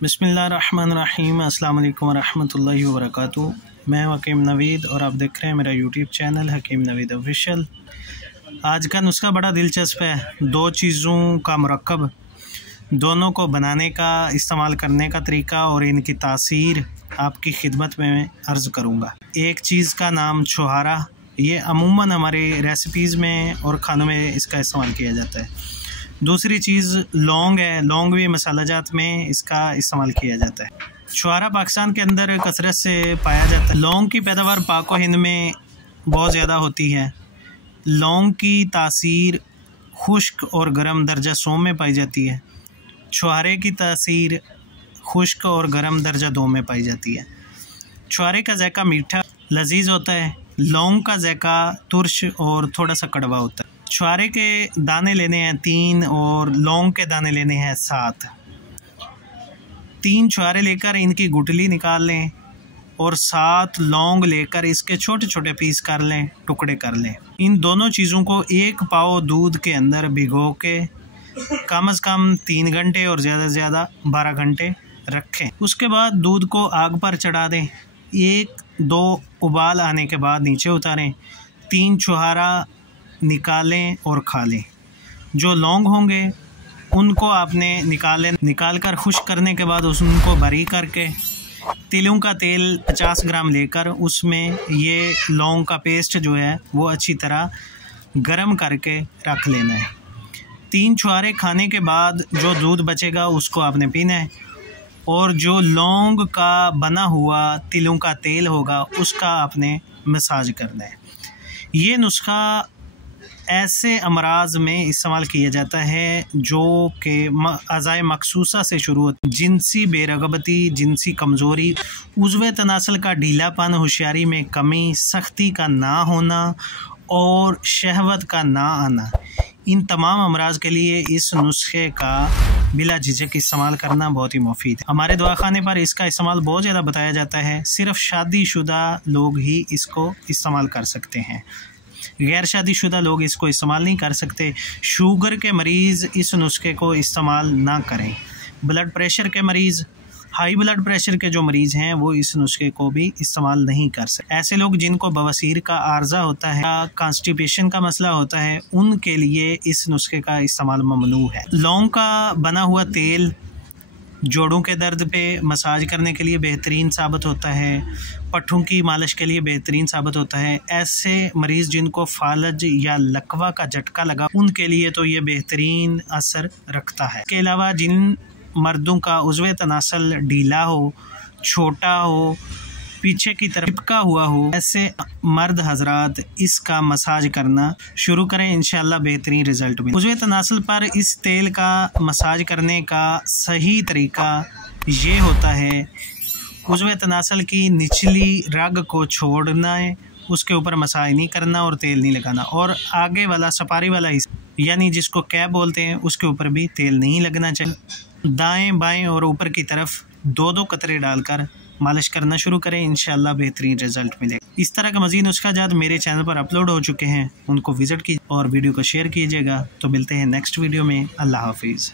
बिस्मिल्लाहिर्रहमानिर्रहीम। अस्सलाम वालेकुम वरहमतुल्लाहि वबरकातुहू। मैं हकीम नवीद और आप देख रहे हैं मेरा यूट्यूब चैनल हकीम नवीद ऑफिशियल। आज का नुस्खा बड़ा दिलचस्प है। दो चीज़ों का मुरक्कब, दोनों को बनाने का, इस्तेमाल करने का तरीका और इनकी तासीर आपकी खिदमत में अर्ज़ करूँगा। एक चीज़ का नाम छुहारा, ये अमूमन हमारे रेसिपीज़ में और खानों में इसका इस्तेमाल किया जाता है। दूसरी चीज़ लौंग है, लौंग भी मसाला जात में इसका इस्तेमाल किया जाता है। छुहारा पाकिस्तान के अंदर कसरत से पाया जाता है। लौंग की पैदावार पाक व हिंद में बहुत ज़्यादा होती है। लौंग की तासीर खुश्क और गर्म दर्जा सौ में पाई जाती है। छुहारे की तासीर खुश्क और गर्म दर्जा 2 में पाई जाती है। छुहारे का ज़ायका मीठा लजीज होता है। लौंग का ज़ायका तुर्श और थोड़ा सा कड़वा होता है। छुहारे के दाने लेने हैं 3 और लौंग के दाने लेने हैं 7। 3 छुहारे लेकर इनकी गुठली निकाल लें और 7 लौंग लेकर इसके छोटे छोटे पीस कर लें, टुकड़े कर लें। इन दोनों चीज़ों को 1 पाव दूध के अंदर भिगो के कम से कम 3 घंटे और ज़्यादा से ज़्यादा 12 घंटे रखें। उसके बाद दूध को आग पर चढ़ा दें। 1-2 उबाल आने के बाद नीचे उतारें। 3 छुहारा निकालें और खा लें। जो लौंग होंगे उनको आपने निकाल कर खुश्क करने के बाद उनको बारीक करके तिलों का तेल 50 ग्राम लेकर उसमें ये लौंग का पेस्ट जो है वो अच्छी तरह गरम करके रख लेना है। 3 छुहारे खाने के बाद जो दूध बचेगा उसको आपने पीना है और जो लौंग का बना हुआ तिलों का तेल होगा उसका आपने मसाज करना है। ये नुस्खा ऐसे अमराज में इस्तेमाल किया जाता है जो कि अज़ाए मखसूसा से शुरू होती है। जिनसी बेरगबती, जिनसी कमज़ोरी, उज़्वे तनासल का ढीलापन, होशियारी में कमी, सख्ती का ना होना और शहवत का ना आना, इन तमाम अमराज के लिए इस नुस्खे का बिला झिझक इस्तेमाल करना बहुत ही मुफीद है। हमारे दवाखाने पर इसका इस्तेमाल बहुत ज़्यादा बताया जाता है। सिर्फ शादीशुदा लोग ही इसको इस्तेमाल कर सकते हैं, गैर शादीशुदा लोग इसको इस्तेमाल नहीं कर सकते। शुगर के मरीज़ इस नुस्खे को इस्तेमाल ना करें। ब्लड प्रेशर के मरीज़, हाई ब्लड प्रेशर के जो मरीज़ हैं वो इस नुस्खे को भी इस्तेमाल नहीं कर सकते। ऐसे लोग जिनको बवासीर का आर्जा होता है या कॉन्स्टिपेशन का मसला होता है उनके लिए इस नुस्खे का इस्तेमाल ममनू है। लौंग का बना हुआ तेल जोड़ों के दर्द पे मसाज करने के लिए बेहतरीन साबित होता है। पट्ठों की मालिश के लिए बेहतरीन साबित होता है। ऐसे मरीज़ जिनको फालज या लकवा का झटका लगा उनके लिए तो ये बेहतरीन असर रखता है। इसके अलावा जिन मर्दों का उज़्वे तनासल ढीला हो, छोटा हो, पीछे की तरफ चिपका हुआ हो, ऐसे मर्द हजरात इसका मसाज करना शुरू करें, इंशाल्लाह बेहतरीन रिजल्ट मिले। उज़्वे तनासल पर इस तेल का मसाज करने का सही तरीका ये होता है, उज़्वे तनासल की निचली रग को छोड़ना है, उसके ऊपर मसाज नहीं करना और तेल नहीं लगाना, और आगे वाला सपारी वाला हिस्सा यानी जिसको कैप बोलते हैं उसके ऊपर भी तेल नहीं लगना चाहिए। दाएं बाएं और ऊपर की तरफ 2-2 कतरे डालकर मालिश करना शुरू करें, इंशाल्लाह बेहतरीन रिजल्ट मिलेगा। इस तरह का मज़ीद नुस्खाजात मेरे चैनल पर अपलोड हो चुके हैं, उनको विज़िट कीजिए और वीडियो को शेयर कीजिएगा। तो मिलते हैं नेक्स्ट वीडियो में। अल्लाह हाफिज़।